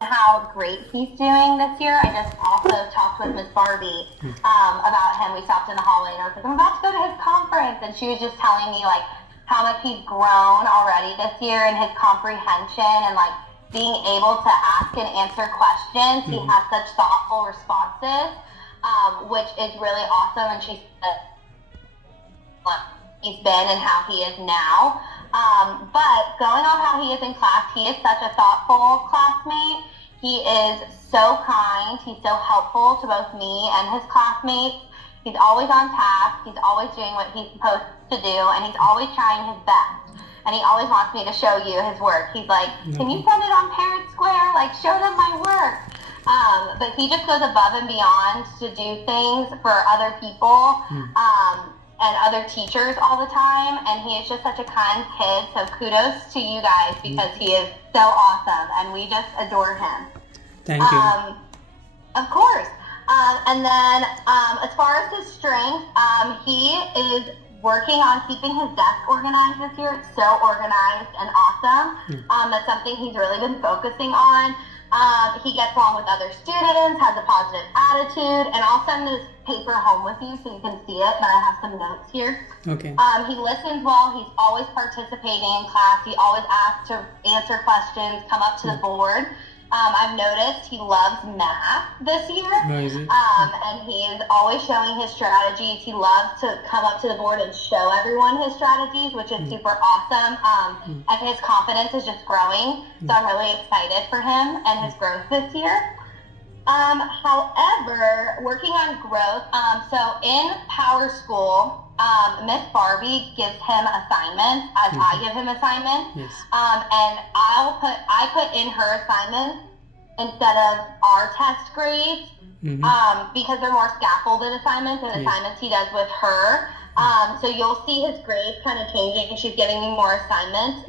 how great he's doing this year. I just also talked with Miss Barbie about him. We stopped in the hallway and I was like, I'm about to go to his conference. And she was just telling me like how much he's grown already this year in his comprehension and like being able to ask and answer questions. He has such thoughtful responses, which is really awesome. And she said he's been and how he is now. But going on how he is in class, he is such a thoughtful classmate. He is so kind. He's so helpful to both me and his classmates. He's always on task. He's always doing what he's supposed to do, and he's always trying his best. And he always wants me to show you his work. He's like, can you send it on Parent Square? Like, show them my work. But he just goes above and beyond to do things for other people. And other teachers all the time, and he is just such a kind kid. So kudos to you guys because he is so awesome, and we just adore him. Thank you. Of course. And then as far as his strength, he is working on keeping his desk organized this year. It's so organized and awesome. That's something he's really been focusing on. He gets along with other students, has a positive attitude, and I'll send this paper home with you so you can see it, but I have some notes here. Okay. He listens well. He's always participating in class. He always asks to answer questions, come up to the board. I've noticed he loves math this year. And he is always showing his strategies. He loves to come up to the board and show everyone his strategies, which is super awesome. And his confidence is just growing. So I'm really excited for him and his growth this year. However, working on growth, so in Power School, Miss Barbie gives him assignments as I give him assignments. Yes. And I put in her assignments instead of our test grades, because they're more scaffolded assignments and assignments he does with her. So you'll see his grades kind of changing. She's giving me more assignments.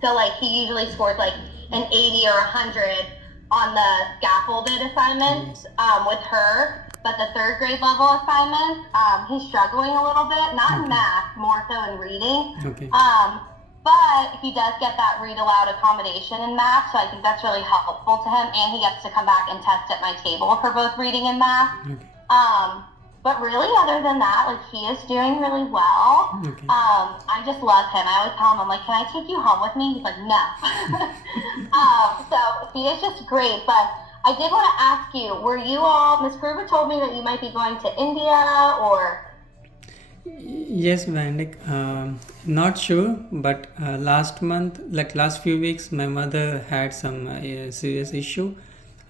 So like he usually scores like an 80 or 100 on the scaffolded assignments with her. But the third grade level assignments, he's struggling a little bit, not in math, more so in reading. But he does get that read aloud accommodation in math, so I think that's really helpful to him. And he gets to come back and test at my table for both reading and math. But really, other than that, like he is doing really well. I just love him. I always tell him, I'm like, can I take you home with me? He's like, no. So he is just great. But I did want to ask you, were you all, Ms. Kruger told me that you might be going to India or... Yes, Vandik. Not sure, but last few weeks, my mother had some serious issue,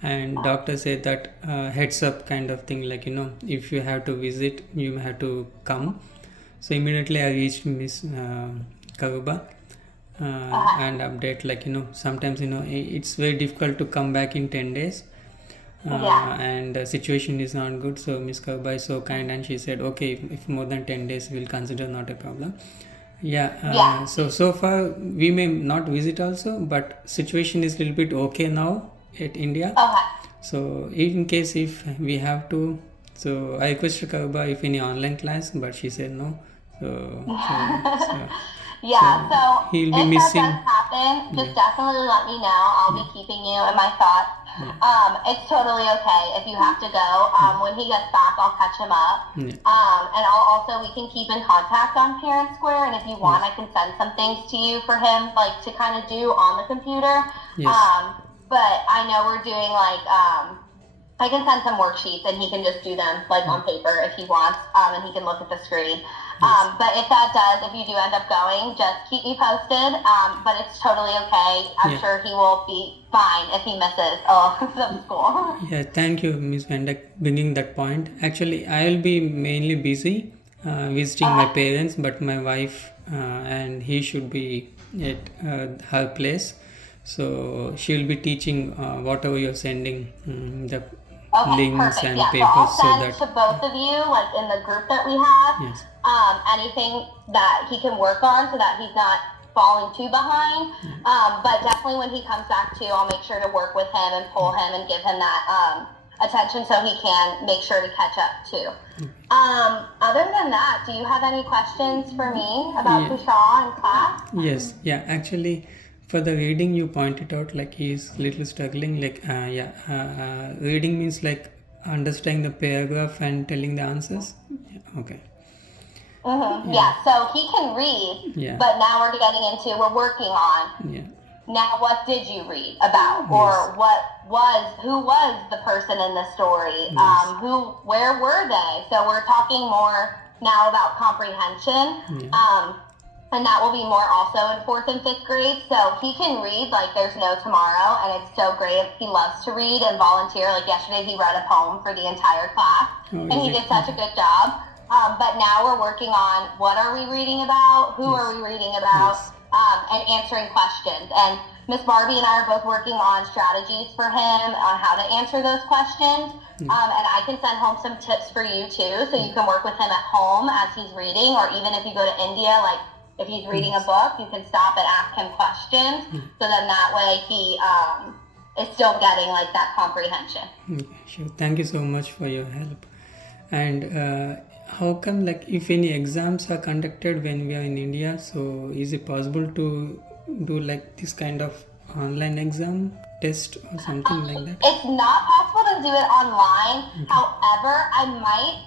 and doctor said that heads up kind of thing, like, if you have to visit, you have to come. So immediately I reached Miss Karuba and update, like, sometimes, it's very difficult to come back in 10 days. And the situation is not good, so Miss Karuba is so kind and she said, okay, if more than 10 days we'll consider, not a problem. So far we may not visit also, but situation is a little bit okay now at India. So in case if we have to, so I requested Karuba if any online class, but she said no. So he'll be missing. If that does happen, just definitely let me know. I'll be keeping you in my thoughts. It's totally okay if you have to go. When he gets back, I'll catch him up. And we can keep in contact on Parent Square. And if you want, I can send some things to you for him, like to kind of do on the computer. But I know we're doing like, I can send some worksheets and he can just do them like on paper if he wants, and he can look at the screen. But if if you do end up going, just keep me posted. But it's totally okay. I'm sure he will be fine if he misses some school. Thank you, Ms. Vandak, bringing that point. Actually, I will be mainly busy visiting my parents, but my wife and he should be at her place. So she will be teaching whatever you're sending, the links perfect. and So papers. I'll send to both of you, like in the group that we have, anything that he can work on so that he's not falling too behind. But definitely when he comes back too, I'll make sure to work with him and pull him and give him that attention so he can make sure to catch up too. Other than that, do you have any questions for me about Tushar and class? Yes, actually, For the reading, you pointed out like he's little struggling. Like, reading means like understanding the paragraph and telling the answers. Yeah, okay. Yeah, so he can read, Yeah. but now we're working on Yeah. now what did you read about, Yes. or who was the person in the story, Yes. where were they? So we're talking more now about comprehension. Yeah. And that will be more also in 4th and 5th grade. So he can read like there's no tomorrow, and it's so great. He loves to read and volunteer. Like yesterday, he read a poem for the entire class, and he did such a good job. But now we're working on what are we reading about, who are we reading about, and answering questions. And Miss Barbie and I are both working on strategies for him on how to answer those questions. And I can send home some tips for you too, so you can work with him at home as he's reading, or even if you go to India, like if he's reading a book, you can stop and ask him questions. So then that way he is still getting like that comprehension. Okay, sure. Thank you so much for your help. And how come, like, if any exams are conducted when we are in India, so is it possible to do like this kind of online exam test or something like that? It's not possible to do it online. However,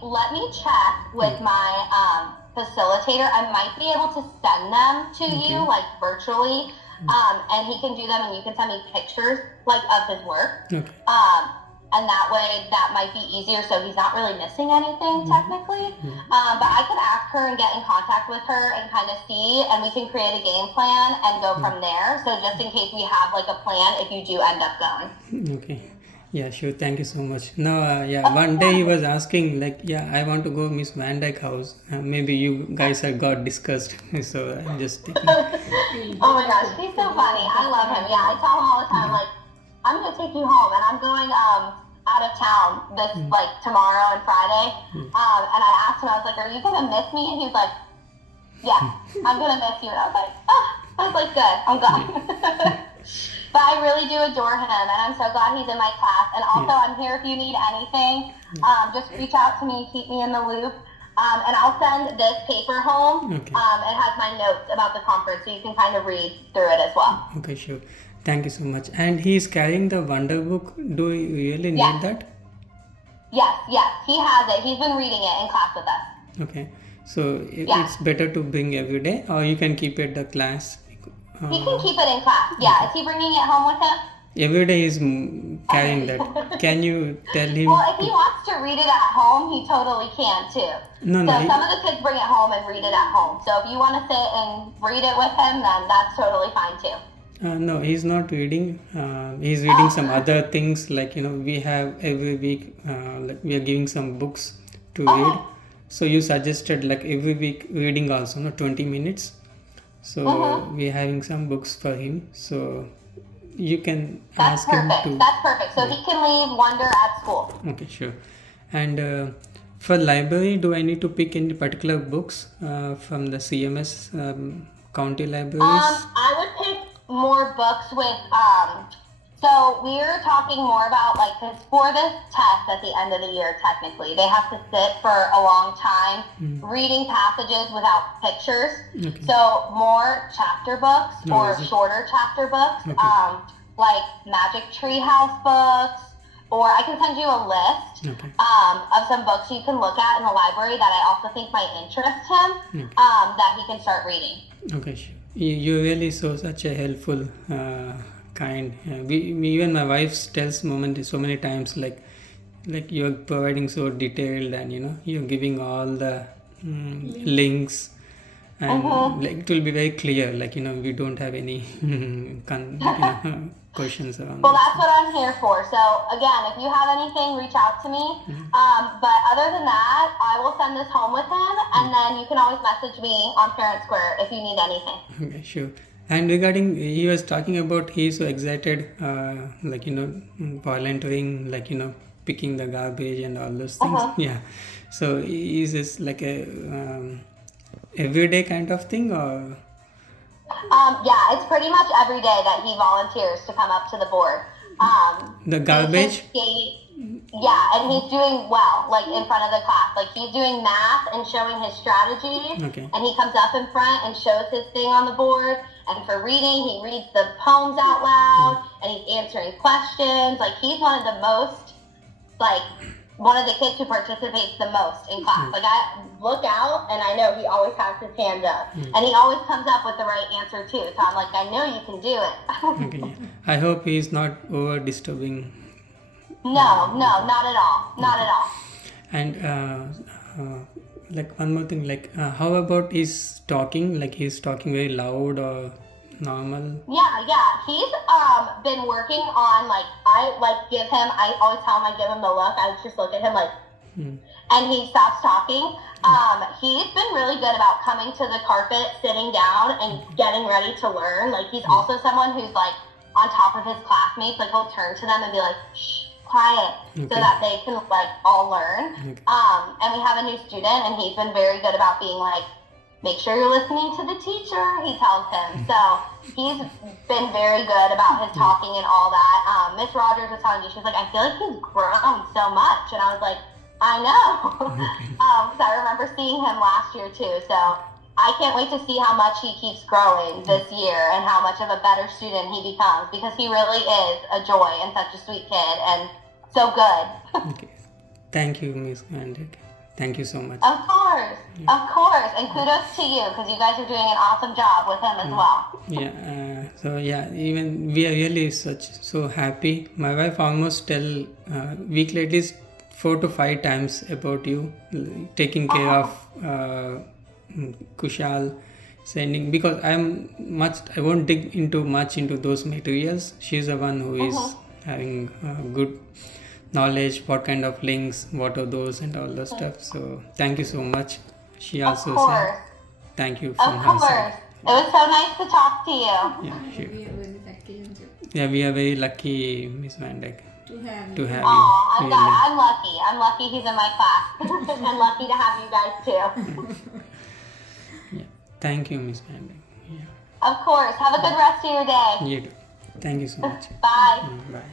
let me check with my facilitator. I might be able to send them to you like virtually, and he can do them, and you can send me pictures like of his work. Okay. And that way that might be easier, so he's not really missing anything technically. But I could ask her and get in contact with her and kind of see, and we can create a game plan and go from there. So just in case we have like a plan if you do end up going. Okay. Yeah, sure. Thank you so much. Now, one day he was asking, like, I want to go Miss Van Dyke house. Maybe you guys have got discussed. So I'm just thinking. Oh my gosh, he's so funny. I love him. Yeah, I tell him all the time, like, I'm going to take you home, and I'm going out of town this, like, tomorrow and Friday. And I asked him, I was like, are you going to miss me? And he was like, yeah, I'm going to miss you. And I was like, good, I'm gone. But I really do adore him, and I'm so glad he's in my class. And also, I'm here if you need anything. Just reach out to me, keep me in the loop. And I'll send this paper home. Okay. It has my notes about the conference, so you can kind of read through it as well. Okay, sure. Thank you so much. And he is carrying the Wonder Book. Do you really need that? Yes, he has it. He's been reading it in class with us. Okay. So it's better to bring every day, or you can keep it at the class? He can keep it in class. Yeah. Is he bringing it home with him? Every day he's carrying that. Can you tell him? Well, if he wants to read it at home, he totally can too. No. Some of the kids bring it home and read it at home. So if you want to sit and read it with him, then that's totally fine too. No, he's not reading. He's reading some other things, like, we have every week, like we are giving some books to read. So you suggested like every week reading also, 20 minutes. So we're having some books for him. So you can ask him to. That's perfect. So he can leave Wonder at school. Okay, sure. And for library, do I need to pick any particular books from the CMS county libraries? I would pick more books with so we're talking more about like, because for this test at the end of the year, technically they have to sit for a long time reading passages without pictures. So more chapter books or shorter chapter books, like Magic Tree House books, or I can send you a list of some books you can look at in the library that I also think might interest him, that he can start reading. Okay, sure. You really so such a helpful, kind. Even my wife tells so many times, like you're providing so detailed, and you're giving all the links, and like it will be very clear. Like we don't have any questions around. Well, that's what I'm here for. So again, if you have anything, reach out to me. But other than that, I will send this home with him, and then you can always message me on Parent Square if you need anything. Okay, sure. And regarding, he was talking about he's so excited, like volunteering, like picking the garbage and all those things. Yeah. So is this like a everyday kind of thing, or? Yeah, it's pretty much every day that he volunteers to come up to the board. The garbage? Yeah, and he's doing well, like in front of the class. Like he's doing math and showing his strategies, and he comes up in front and shows his thing on the board. And for reading, he reads the poems out loud, and he's answering questions. Like, he's one of the most, like, one of the kids who participates the most in class. Like, I look out, and I know he always has his hand up. And he always comes up with the right answer, too. So I'm like, I know you can do it. Okay. I hope he's not over disturbing. No, not at all. Not at all. And like one more thing, like how about his talking? Like he's talking very loud or normal? Yeah. He's been working on, like, I always tell him, I give him the look. I just look at him like, and he stops talking. He's been really good about coming to the carpet, sitting down, and getting ready to learn. Like, he's also someone who's, like, on top of his classmates. Like, he'll turn to them and be like, shh, quiet, so that they can, like, all learn. And we have a new student, and he's been very good about being like, make sure you're listening to the teacher, he tells him. So he's been very good about his talking and all that. Miss Rogers was telling me, she was like, I feel like he's grown so much. And I was like, I know. Because I remember seeing him last year too. So I can't wait to see how much he keeps growing this year and how much of a better student he becomes, because he really is a joy and such a sweet kid and so good. Okay. Thank you, Miss Mandek. Thank you so much. Of course. And kudos to you, because you guys are doing an awesome job with him as well. Yeah. So yeah, even we are really so happy. My wife almost tell weekly at least 4 to 5 times about you, taking care of Kushal, sending, because I won't dig into much into those materials. She's the one who is having good knowledge, what kind of links, what are those, and all those stuff. So thank you so much. She also said thank you from her side. It was so nice to talk to you. Yeah, sure. We are very lucky, Angel, Yeah, we are very lucky, Miss Mandek, to have to you. have Aw, you. I'm lucky. I'm lucky he's in my class. And lucky to have you guys too. Yeah. Thank you, Miss Mandek. Yeah. Of course. Have a good rest of your day. You too. Thank you so much. Bye. Bye.